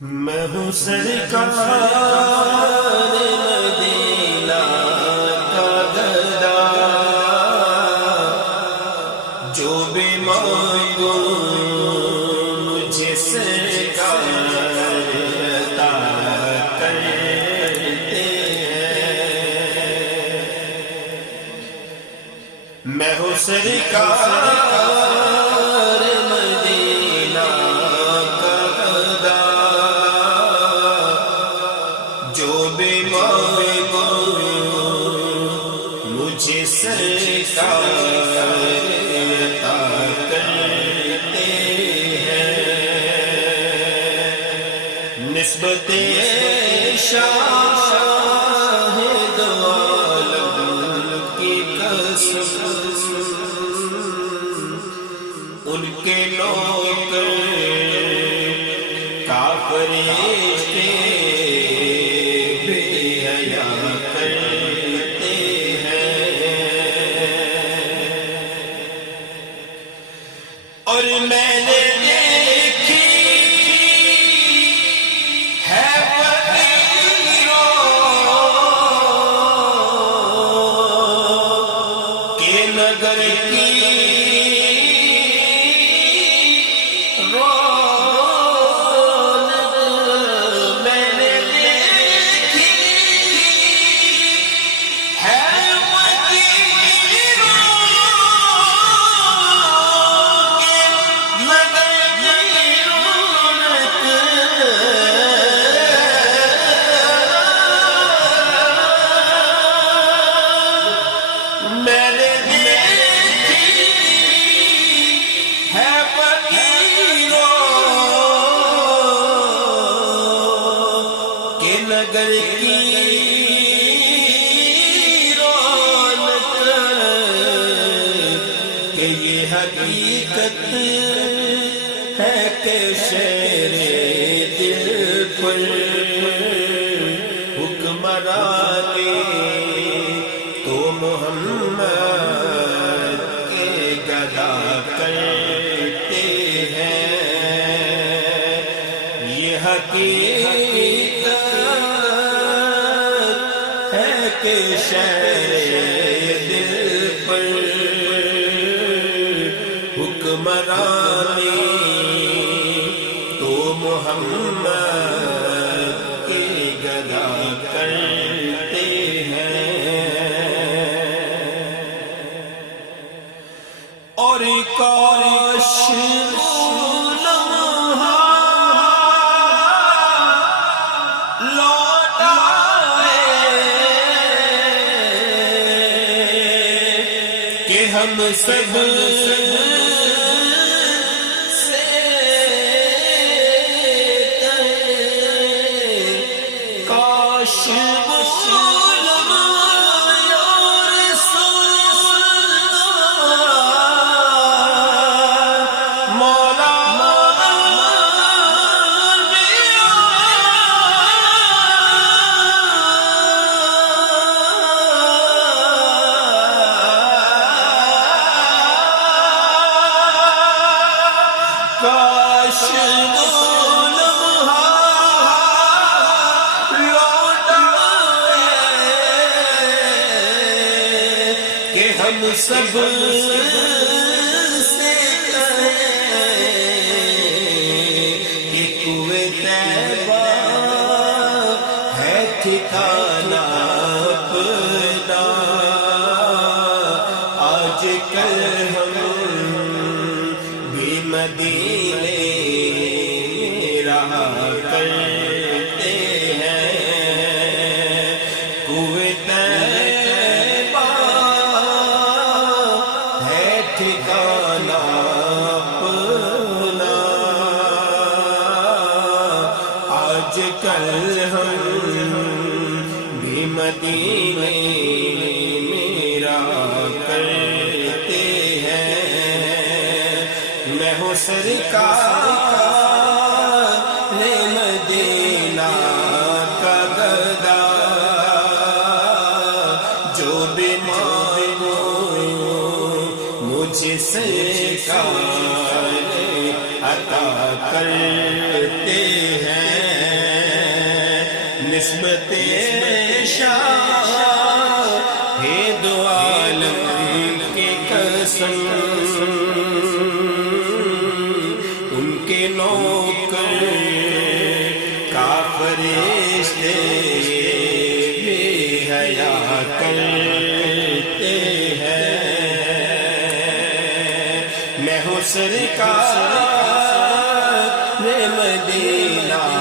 میں ہوں سرکار مدینہ کا گدا، جو بھی مانگو مجھے سرکار عطا کرتے ہیں۔ میں ہوں سرکار مدینہ کا گدا، جو بھی مانگو مجھے سرکار عطا کرتے ہیں۔ نسبت شاہ دو عالم کی قسم، ان کے نوکر کافر فرشتے بے حیا کرتے ہیں۔ اور میں نے دیکھی ہے فقیروں کے نگر کی نگر کی رونق، کہ یہ حقیقت ہے کہ شیر دل پر حکمرانی تو محمد کے گدا کرتے ہیں۔ یہ حقیقت کہ شیر دل پر حکمرانی تو محمد کے گدا کرتے ہیں۔ اور کاش ہم سب سے کاش ہم سب سے کہ کوئے طیبہ ہے ٹھکانہ اپنا، آج کل ہم بھی مدینے رہا کرتے ہیں۔ کوئے ٹھکانہ اپنا، آج کل ہم بھی مدینے میرا کرتے ہیں۔ میں ہوں سرکار مدینہ کا گدا، جو بھی مانگو مجھے سرکار عطا کرتے ہیں۔ نسبت شاہ ہے دو عالم کے قسم، ان کے نوکر کا فرشتے بے حیا کرتے ہیں۔ میں ہوں سرکار مدینہ